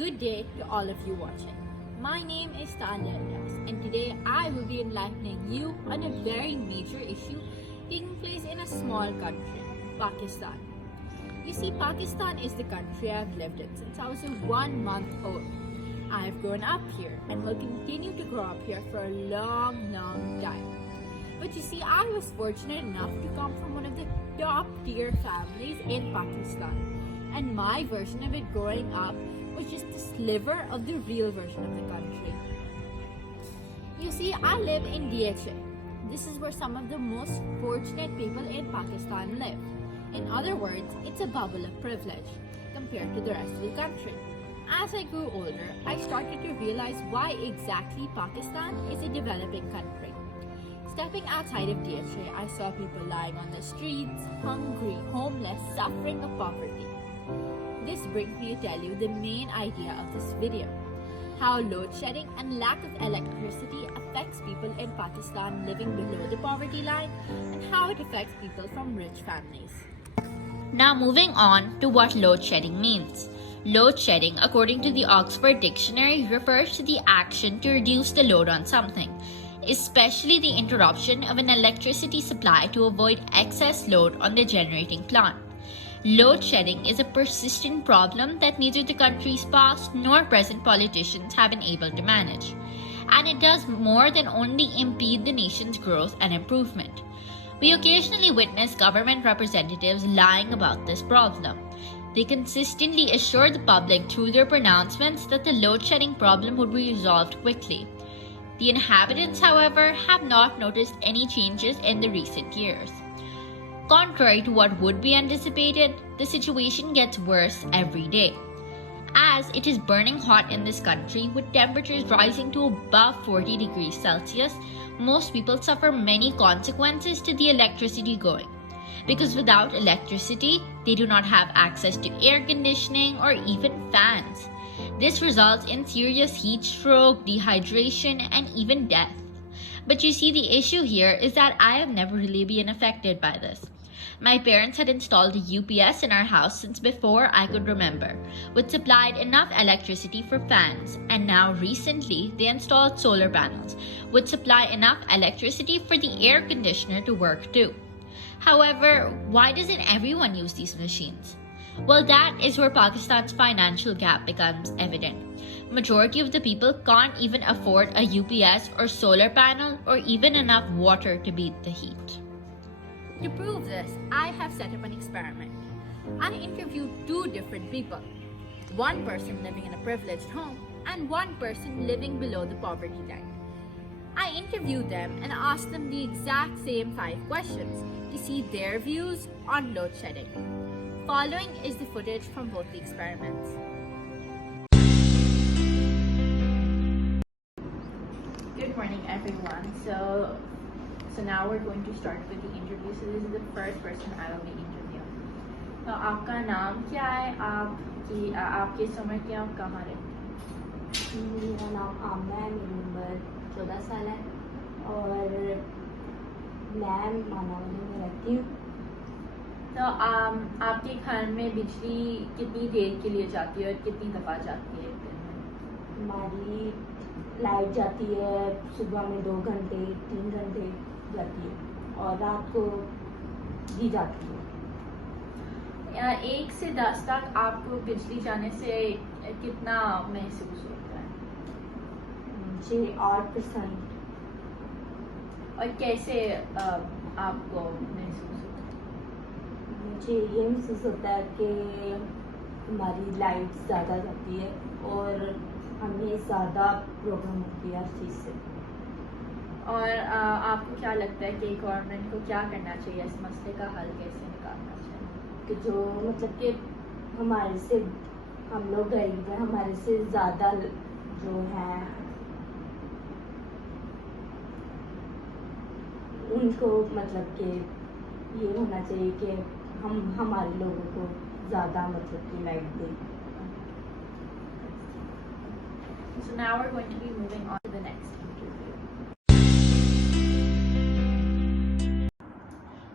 Good day to all of you watching. My name is Tanya Ilyas, and today I will be enlightening you on a very major issue taking place in a small country, Pakistan. You see, Pakistan is the country I've lived in since I was 1 month old. I have grown up here and will continue to grow up here for a long time. But you see, I was fortunate enough to come from one of the top tier families in Pakistan, and my version of it growing up was just a sliver of the real version of the country. You see, I live in DHA. This is where some of the most fortunate people in Pakistan live. In other words, it's a bubble of privilege compared to the rest of the country. As I grew older, I started to realize why exactly Pakistan is a developing country. Stepping outside of DHA, I saw people lying on the streets, hungry, homeless, suffering of poverty. This brings me to tell you the main idea of this video: how load shedding and lack of electricity affects people in Pakistan living below the poverty line, and how it affects people from rich families. Now moving on to what load shedding means. Load shedding, according to the Oxford Dictionary, refers to the action to reduce the load on something, especially the interruption of an electricity supply to avoid excess load on the generating plant. Load shedding is a persistent problem that neither the country's past nor present politicians have been able to manage. And it does more than only impede the nation's growth and improvement. We occasionally witness government representatives lying about this problem. They consistently assure the public through their pronouncements that the load shedding problem would be resolved quickly. The inhabitants, however, have not noticed any changes in the recent years. Contrary to what would be anticipated, the situation gets worse every day. As it is burning hot in this country, with temperatures rising to above 40 degrees Celsius, most people suffer many consequences to the electricity going. Because without electricity, they do not have access to air conditioning or even fans. This results in serious heat stroke, dehydration, and even death. But you see, the issue here is that I have never really been affected by this. My parents had installed a UPS in our house since before I could remember, which supplied enough electricity for fans, and now recently they installed solar panels, which supply enough electricity for the air conditioner to work too. However, why doesn't everyone use these machines? Well, that is where Pakistan's financial gap becomes evident. Majority of the people can't even afford a UPS or solar panel or even enough water to beat the heat. To prove this, I have set up an experiment. I interviewed two different people. One person living in a privileged home and one person living below the poverty line. I interviewed them and asked them the exact same 5 questions to see their views on load shedding. Following is the footage from both the experiments. Good morning, everyone. So now we're going to start with the interview. So this is the first person I will be interviewing. तो आपका नाम क्या है? आपकी इस उम्र की आप कहाँ रहते हैं? मेरा नाम आमना है, मेरी उम्र 14 साल है और मैं मानावली में रहती हूँ। तो आपके घर में बिजली कितनी देर के लिए जाती है और कितनी दफ़ा जाती है दिन में? हमारी लाइट जाती है सुबह में 2 घंटे 3 घंटे जाती है और रात को भी जाती है। 1 से 10 तक आपको बिजली जाने से कितना महसूस होता है? मुझे 8%। और कैसे आपको महसूस होता है? मुझे ये महसूस होता है कि हमारी लाइट ज़्यादा जाती है और हमें ज़्यादा प्रॉब्लम होती है हर चीज़ से। और आपको क्या लगता है कि गवर्नमेंट को क्या करना चाहिए, इस मसले का हल कैसे निकालना चाहिए? कि जो मतलब कि हमारे से हम लोग गरीब हैं, हमारे से ज़्यादा जो हैं उनको मतलब कि ये होना चाहिए कि हम हमारे लोगों को ज़्यादा मतलब कि लाइट दें। So now we're going to be moving on to the next interview.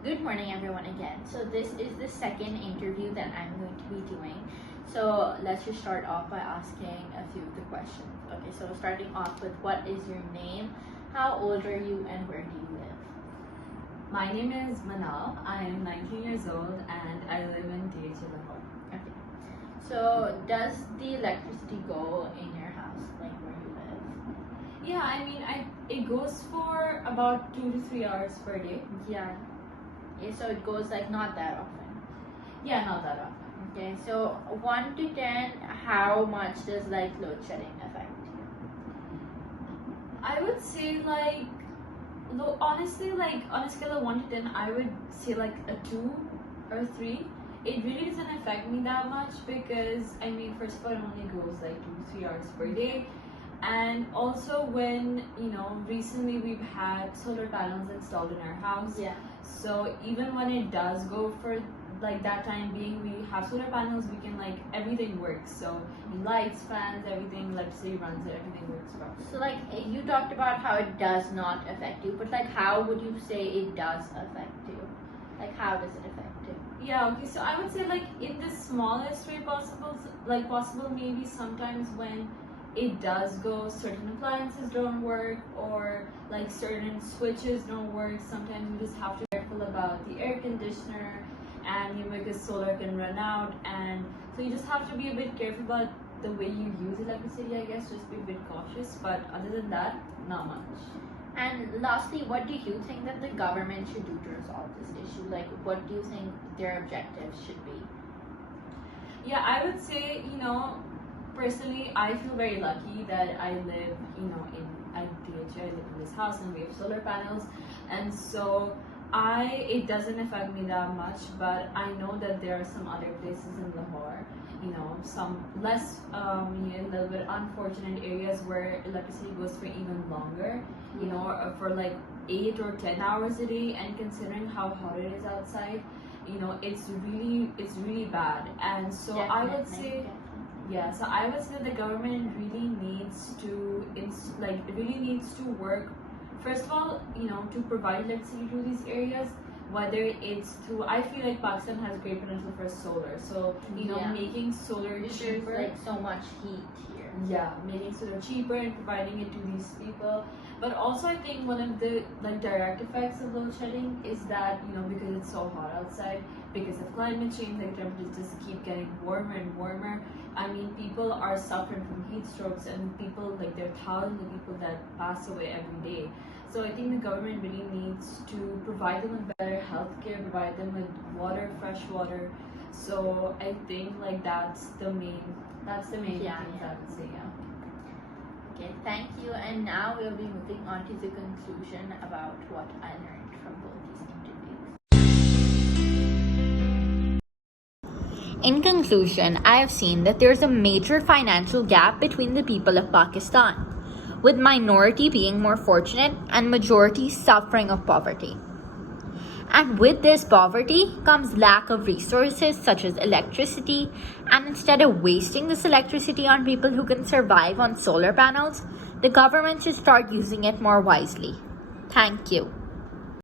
Good morning, everyone, again. So this is the second interview that I'm going to be doing. So let's just start off by asking a few of the questions. Okay, so starting off with, what is your name, how old are you, and where do you live? My name is Manal. I am 19 years old and I live in DH Lahore. Okay. So does the electricity go in your house, like where you live? Yeah, I mean, it goes for about 2 to 3 hours per day. Yeah. Okay, so it goes like not that often. Yeah, not that often. Okay, so 1 to 10, how much does like load shedding affect you? I would say honestly, like on a scale of 1 to 10, I would say like a 2 or 3. It really doesn't affect me that much because, I mean, first of all, it only goes like 2 to 3 hours per day. And also when, recently we've had solar panels installed in our house. Yeah. So even when it does go for like that time being, we have solar panels, we can like, everything works. So lights, fans, everything, electricity runs, everything works properly. So like you talked about how it does not affect you, but like how would you say it does affect you? Like how does it affect you? Yeah, okay, so I would say like in the smallest way possible, maybe sometimes when it does go, certain appliances don't work or like certain switches don't work. Sometimes you just have to be careful about the air conditioner and because solar can run out, and so you just have to be a bit careful about the way you use electricity, I guess, just be a bit cautious, but other than that, not much. And lastly, what do you think that the government should do to resolve this issue? Like what do you think their objectives should be? Yeah, I would say, personally, I feel very lucky that I live, at DHA, I live in this house and we have solar panels. And so it doesn't affect me that much, but I know that there are some other places in Lahore, some less, a little bit unfortunate areas where electricity goes for even longer, or for like 8 or 10 hours a day. And considering how hot it is outside, it's really bad. And so I would say, yeah, so I would say the government really needs to work, first of all, to provide electricity to these areas, whether it's through, I feel like Pakistan has great potential for solar, so making solar cheaper. There's like so much heat here. Yeah, making solar cheaper and providing it to these people. But also I think one of the direct effects of load shedding is that, because it's so hot outside, because of climate change, temperatures just keep getting warmer and warmer. I mean, people are suffering from heat strokes, and people, there are thousands of people that pass away every day. So I think the government really needs to provide them with better healthcare, provide them with water, fresh water. So I think that's the main thing I would say, yeah. Okay, thank you. And now we'll be moving on to the conclusion about what I learned from both these interviews. In conclusion, I have seen that there is a major financial gap between the people of Pakistan, with minority being more fortunate and majority suffering of poverty. And with this poverty comes lack of resources such as electricity, and instead of wasting this electricity on people who can survive on solar panels, the government should start using it more wisely. Thank you.